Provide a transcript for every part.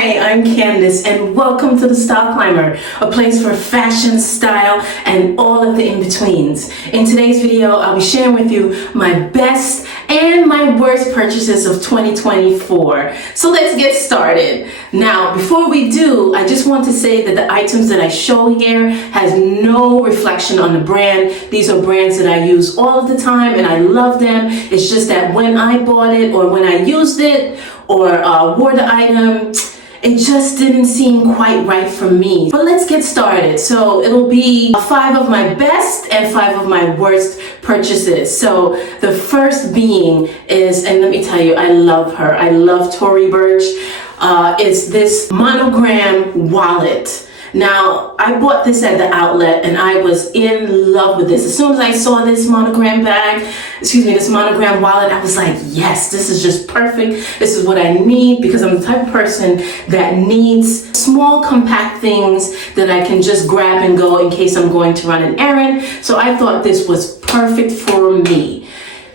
Hi, I'm Candice and welcome to the Style Climber, a place for fashion, style, and all of the in-betweens. In today's video, I'll be sharing with you my best and my worst purchases of 2024. So let's get started. Now, before we do, I just want to say that the items that I show here has no reflection on the brand. These are brands that I use all of the time and I love them. It's just that when I bought it or when I used it or wore the item, it just didn't seem quite right for me. But let's get started. So it'll be 5 of my best and 5 of my worst purchases. So the first being is, and let me tell you, I love her. I love Tory Burch. It's this monogram wallet. Now, I bought this at the outlet and I was in love with this. As soon as I saw this monogram this monogram wallet, I was like, yes, this is just perfect. This is what I need because I'm the type of person that needs small, compact things that I can just grab and go in case I'm going to run an errand. So I thought this was perfect for me.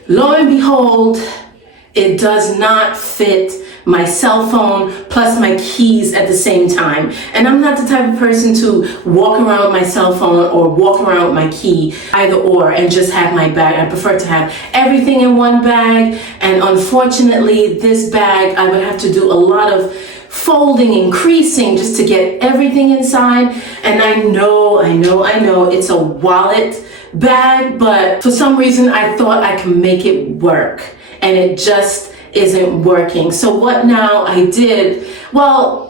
Lo and behold, it does not fit my cell phone plus my keys at the same time. And I'm not the type of person to walk around with my cell phone or walk around with my key, either or, and just have my bag. I prefer to have everything in one bag. And unfortunately, this bag, I would have to do a lot of folding and creasing just to get everything inside. And I know, it's a wallet bag, but for some reason I thought I could make it work. And it just isn't working. So what now I did, well,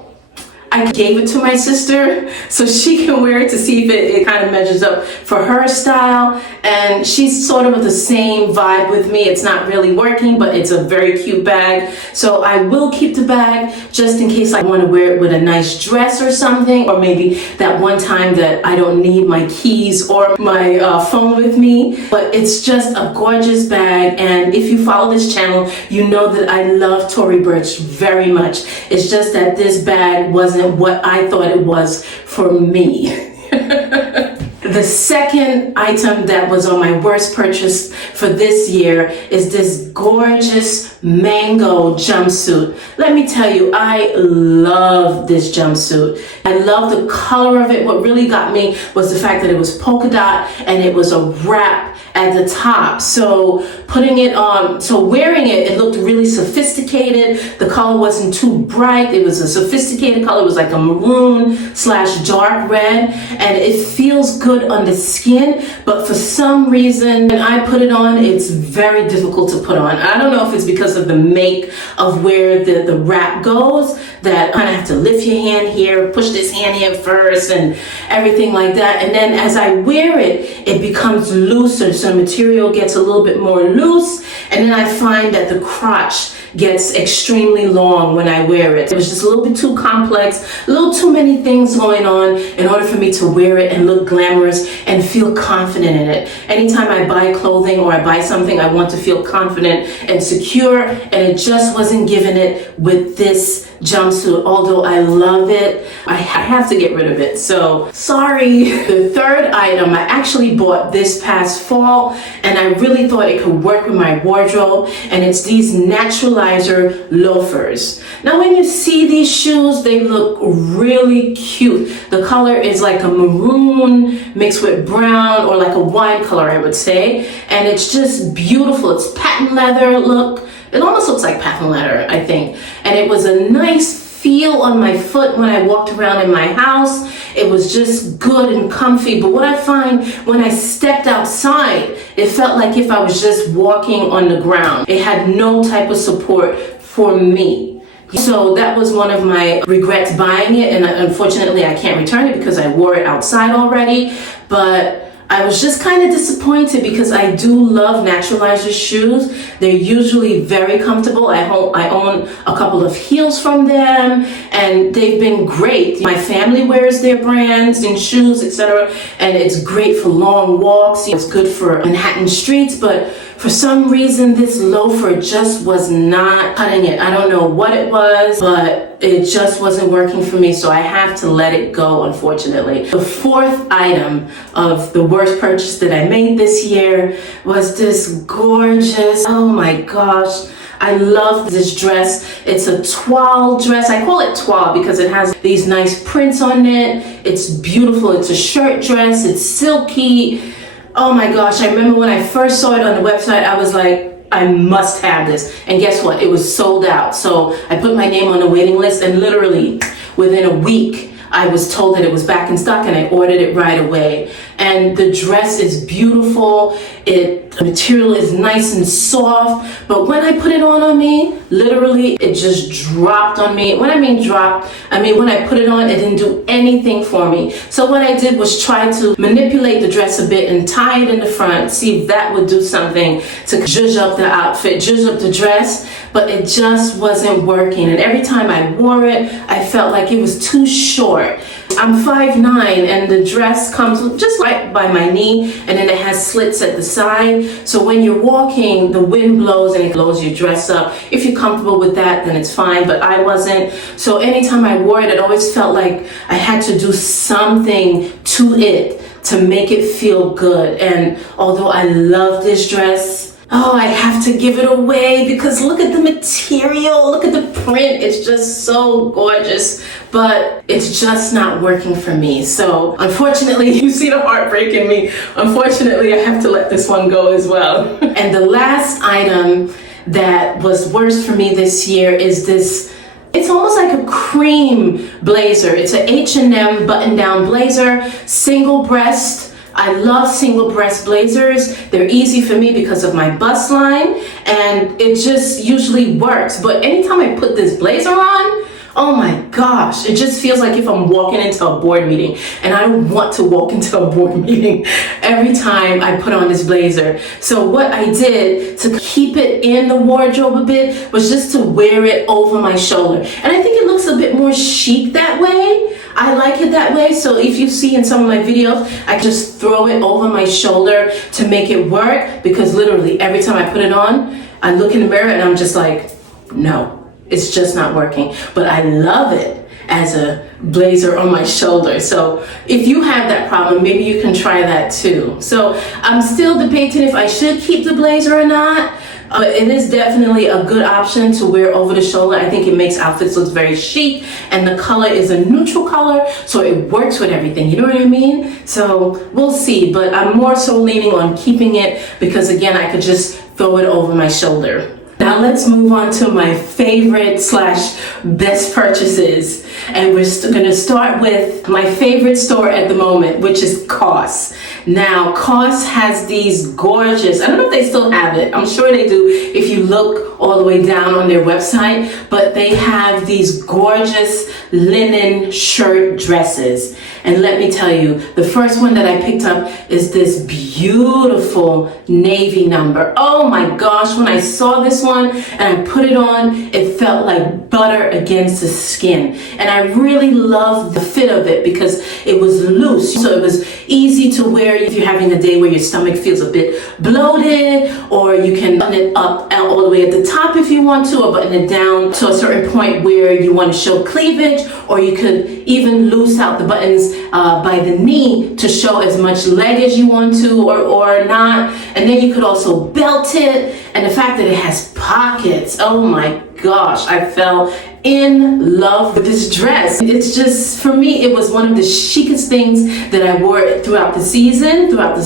I gave it to my sister so she can wear it to see if it kind of measures up for her style. And she's sort of the same vibe with me. It's not really working, but it's a very cute bag. So I will keep the bag just in case I want to wear it with a nice dress or something, or maybe that one time that I don't need my keys or my phone with me. But it's just a gorgeous bag. And if you follow this channel, you know that I love Tory Burch very much. It's just that this bag wasn't what I thought it was for me. The second item that was on my worst purchase for this year is this gorgeous mango jumpsuit. Let me tell you, I love this jumpsuit. I love the color of it. What really got me was the fact that it was polka dot and it was a wrap at the top. So putting it on, so wearing it, it looked really sophisticated. The color wasn't too bright. It was a sophisticated color. It was like a maroon/dark red, and it feels good on the skin. But for some reason, when I put it on, it's very difficult to put on. I don't know if it's because of the make of where the wrap goes, that I have to lift your hand here, push this hand in first, and everything like that. And then as I wear it, it becomes looser. So the material gets a little bit more loose, and then I find that the crotch gets extremely long when I wear it. It was just a little bit too complex, a little too many things going on in order for me to wear it and look glamorous and feel confident in it. Anytime I buy clothing or I buy something, I want to feel confident and secure, and it just wasn't giving it with this jumpsuit. Although I love it, I have to get rid of it. So sorry. The third item I actually bought this past fall, and I really thought it could work with my wardrobe, and it's these Naturalizer loafers. Now when you see these shoes, they look really cute. The color is like a maroon mixed with brown, or like a wine color, I would say, and it's just beautiful. It's patent leather look. It almost looks like patent leather, I think. And it was a nice feel on my foot when I walked around in my house. It was just good and comfy. But what I find when I stepped outside, it felt like if I was just walking on the ground. It had no type of support for me. So that was one of my regrets buying it. And unfortunately, I can't return it because I wore it outside already. But I was just kind of disappointed because I do love Naturalizer shoes. They're usually very comfortable. I own a couple of heels from them, and they've been great. My family wears their brands and shoes, etc., and it's great for long walks. It's good for Manhattan streets, but for some reason, this loafer just was not cutting it. I don't know what it was, but it just wasn't working for me, so I have to let it go, unfortunately. The fourth item of the worst purchase that I made this year was this gorgeous, oh my gosh, I love this dress. It's a toile dress. I call it toile because it has these nice prints on it. It's beautiful. It's a shirt dress. It's silky. Oh my gosh, I remember when I first saw it on the website, I was like, I must have this. And guess what? It was sold out. So I put my name on the waiting list, and literally within a week, I was told that it was back in stock, and I ordered it right away. And the dress is beautiful. The material is nice and soft, but when I put it on me, literally it just dropped on me. When I mean dropped, I mean when I put it on, it didn't do anything for me. So what I did was try to manipulate the dress a bit and tie it in the front, see if that would do something to zhuzh up the outfit, zhuzh up the dress, but it just wasn't working. And every time I wore it, I felt like it was too short. I'm 5'9", and the dress comes just right by my knee, and then it has slits at the side. So when you're walking, the wind blows and it blows your dress up. If you're comfortable with that, then it's fine, but I wasn't. So anytime I wore it, it always felt like I had to do something to it to make it feel good. And although I love this dress, I have to give it away because look at the material, look at the print. It's just so gorgeous, but it's just not working for me. So unfortunately, you see the heartbreak in me. Unfortunately, I have to let this one go as well. And the last item that was worst for me this year is this. It's almost like a cream blazer. It's an H&M button-down blazer, single breast. I love single breast blazers. They're easy for me because of my bust line, and it just usually works. But anytime I put this blazer on, oh my gosh, it just feels like if I'm walking into a board meeting, and I don't want to walk into a board meeting every time I put on this blazer. So what I did to keep it in the wardrobe a bit was just to wear it over my shoulder. And I think it looks a bit more chic that way. I like it that way. So if you see in some of my videos, I just throw it over my shoulder to make it work, because literally every time I put it on, I look in the mirror and I'm just like, no, it's just not working. But I love it as a blazer on my shoulder. So if you have that problem, maybe you can try that too. So I'm still debating if I should keep the blazer or not. But it is definitely a good option to wear over the shoulder. I think it makes outfits look very chic, and the color is a neutral color, so it works with everything. You know what I mean? So we'll see, but I'm more so leaning on keeping it because, again, I could just throw it over my shoulder. Now let's move on to my favorite / best purchases. And we're going to start with my favorite store at the moment, which is COS. Now, COS has these gorgeous, I don't know if they still have it. I'm sure they do if you look all the way down on their website, but they have these gorgeous linen shirt dresses. And let me tell you, the first one that I picked up is this beautiful navy number. Oh my gosh, when I saw this one and I put it on, it felt like butter against the skin. And I really loved the fit of it because it was loose. So it was easy to wear if you're having a day where your stomach feels a bit bloated, or you can button it up all the way at the top if you want to, or button it down to a certain point where you want to show cleavage, or you could even loose out the buttons by the knee to show as much leg as you want to or not. And then you could also belt it. And the fact that it has pockets, oh my gosh, I fell in love with this dress. It's just, for me, it was one of the chicest things that I wore throughout the season, throughout the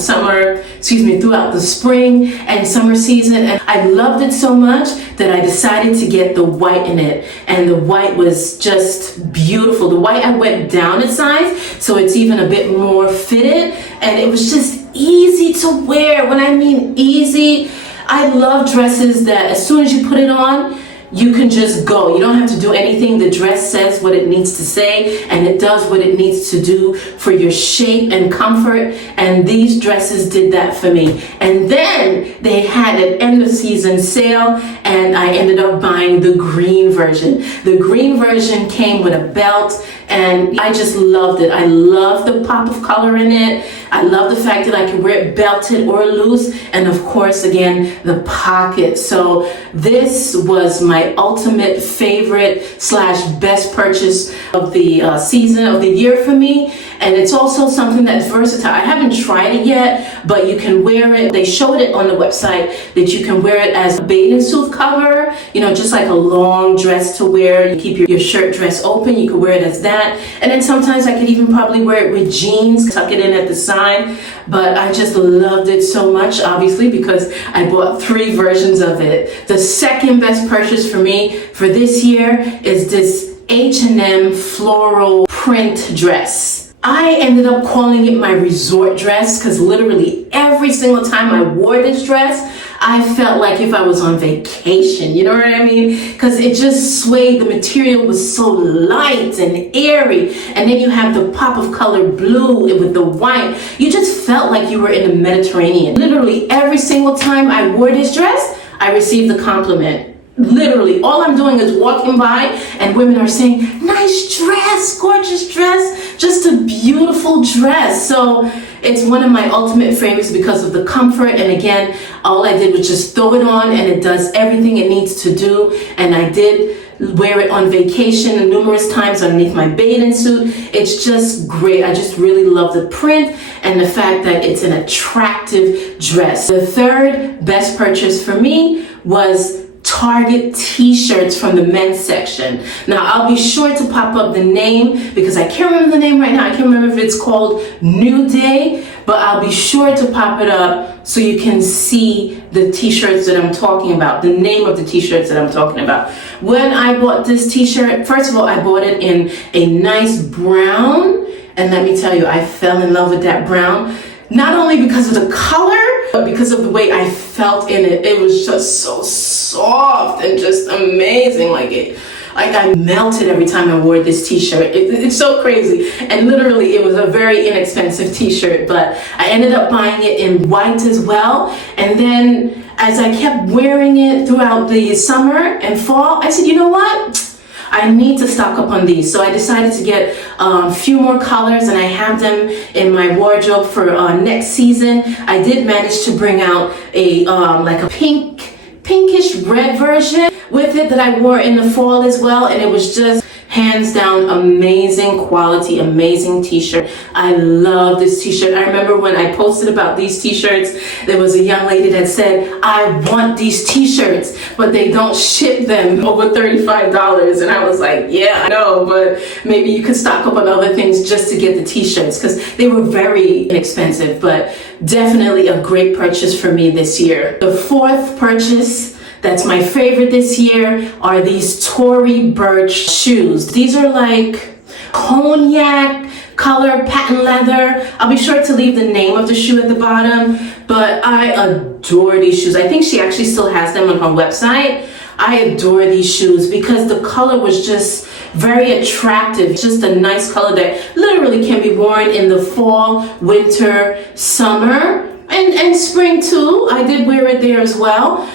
spring and summer season. And I loved it so much that I decided to get the white in it. And the white was just beautiful. The white, I went down in size, so it's even a bit more fitted. And it was just easy to wear. When I mean easy, I love dresses that as soon as you put it on, you can just go. You don't have to do anything. The dress says what it needs to say, and it does what it needs to do for your shape and comfort. And these dresses did that for me. And then they had an end of season sale, and I ended up buying the green version. The green version came with a belt, and I just loved it. I love the pop of color in it. I love the fact that I can wear it belted or loose, and of course, again, the pocket. So this was my ultimate favorite / best purchase of the season, of the year for me. and it's also something that's versatile. I haven't tried it yet, but you can wear it. They showed it on the website that you can wear it as a bathing suit cover, you know, just like a long dress to wear. You keep your shirt dress open, you could wear it as that. And then sometimes I could even probably wear it with jeans, tuck it in at the side. But I just loved it so much, obviously, because I bought 3 versions of it. The second best purchase for me for this year is this H&M floral print dress. I ended up calling it my resort dress because literally every single time I wore this dress, I felt like if I was on vacation, you know what I mean? Because it just swayed, the material was so light and airy, and then you have the pop of color blue with the white. You just felt like you were in the Mediterranean. Literally every single time I wore this dress, I received a compliment. Literally, all I'm doing is walking by and women are saying, nice dress, gorgeous dress, just a beautiful dress. So it's one of my ultimate favorites because of the comfort. And again, all I did was just throw it on and it does everything it needs to do. And I did wear it on vacation numerous times underneath my bathing suit. It's just great. I just really love the print and the fact that it's an attractive dress. The third best purchase for me was Target t-shirts from the men's section. Now I'll be sure to pop up the name because I can't remember the name right now. I can't remember if it's called New Day, but I'll be sure to pop it up so you can see the t-shirts that I'm talking about, the name of the t-shirts that I'm talking about. When I bought this t-shirt, first of all, I bought it in a nice brown, and let me tell you, I fell in love with that brown. Not only because of the color, but because of the way I felt in it. It was just so soft and just amazing. Like I melted every time I wore this t-shirt. It's so crazy. And literally it was a very inexpensive t-shirt, but I ended up buying it in white as well. And then as I kept wearing it throughout the summer and fall, I said, you know what? I need to stock up on these. So I decided to get a few more colors, and I have them in my wardrobe for next season. I did manage to bring out a like a pinkish red version with it that I wore in the fall as well, and it was just hands down amazing quality, amazing t-shirt. I love this t-shirt. I remember when I posted about these t-shirts, there was a young lady that said, I want these t-shirts, but they don't ship them over $35. And I was like, yeah, I know, but maybe you could stock up on other things just to get the t-shirts because they were very inexpensive, but definitely a great purchase for me this year. The fourth purchase that's my favorite this year are these Tory Burch shoes. These are like cognac color patent leather. I'll be sure to leave the name of the shoe at the bottom, but I adore these shoes. I think she actually still has them on her website. I adore these shoes because the color was just very attractive. Just a nice color that literally can be worn in the fall, winter, summer, and spring too. I did wear it there as well.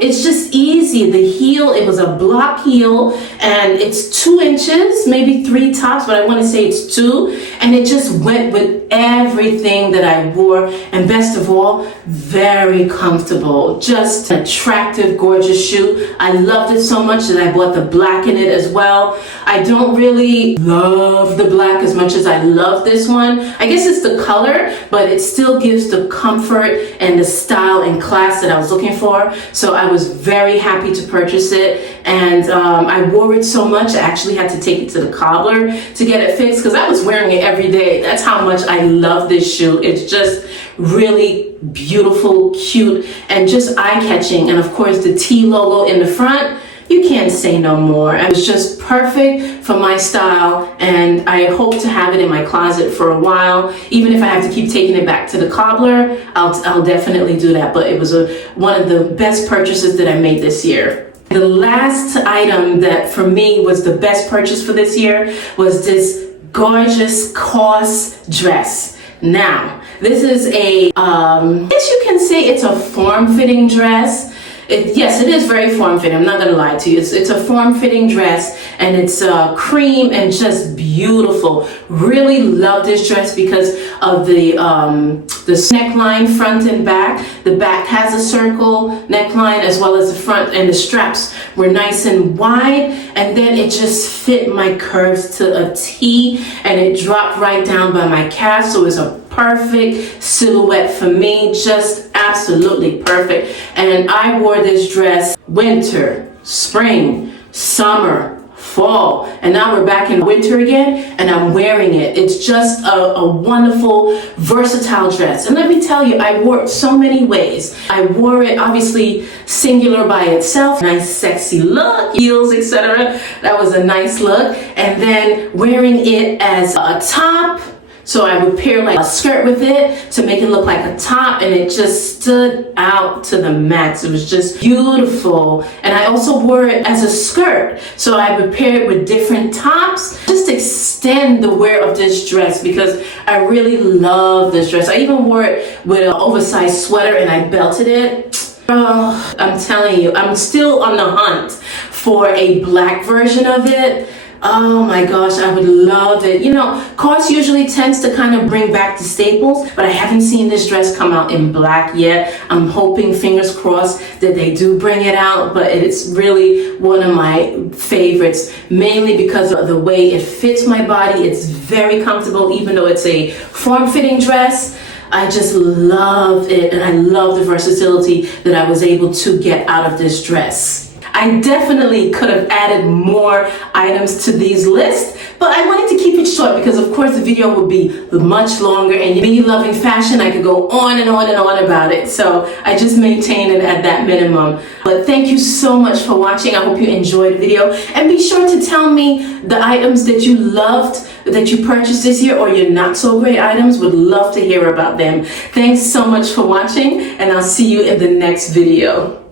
It's just easy. The heel, it was a block heel, and it's 2 inches, maybe 3 tops, but I want to say it's 2. And it just went with everything that I wore. And best of all, very comfortable. Just an attractive, gorgeous shoe. I loved it so much that I bought the black in it as well. I don't really love the black as much as I love this one. I guess it's the color, but it still gives the comfort and the style and class that I was looking for. So I was very happy to purchase it, and I wore it so much I actually had to take it to the cobbler to get it fixed because I was wearing it every day. That's how much I love this shoe. It's just really beautiful, cute, and just eye-catching. And of course the T logo in the front, you can't say no more. It was just perfect for my style, and I hope to have it in my closet for a while. Even if I have to keep taking it back to the cobbler, I'll definitely do that. But it was one of the best purchases that I made this year. The last item that for me was the best purchase for this year was this gorgeous COS dress. Now, this is a, I guess you can say it's a form-fitting dress. Yes, it is very form-fitting. I'm not going to lie to you. It's a form-fitting dress, and it's cream and just beautiful. Really love this dress because of the The neckline, front and back. The back has a circle neckline as well as the front, and the straps were nice and wide, and then it just fit my curves to a T, and it dropped right down by my calf, so it was a perfect silhouette for me, just absolutely perfect. And I wore this dress winter, spring, summer, fall, and now we're back in winter again, and I'm wearing it. It's just a wonderful, versatile dress. And let me tell you, I wore it so many ways. I wore it obviously singular by itself, nice sexy look, heels, etc. That was a nice look. And then wearing it as a top, so I would pair like a skirt with it to make it look like a top, and it just stood out to the max. It was just beautiful. And I also wore it as a skirt, so I would pair it with different tops, just extend the wear of this dress, because I really love this dress. I even wore it with an oversized sweater and I belted it. Oh, I'm telling you, I'm still on the hunt for a black version of it. Oh my gosh, I would love it. You know, COS usually tends to kind of bring back the staples, but I haven't seen this dress come out in black yet. I'm hoping, fingers crossed, that they do bring it out, but it's really one of my favorites, mainly because of the way it fits my body. It's very comfortable, even though it's a form-fitting dress. I just love it, and I love the versatility that I was able to get out of this dress. I definitely could have added more items to these lists, but I wanted to keep it short because of course the video would be much longer, and me loving fashion, I could go on and on and on about it. So I just maintained it at that minimum. But thank you so much for watching. I hope you enjoyed the video, and be sure to tell me the items that you loved, that you purchased this year, or your not so great items. Would love to hear about them. Thanks so much for watching, and I'll see you in the next video.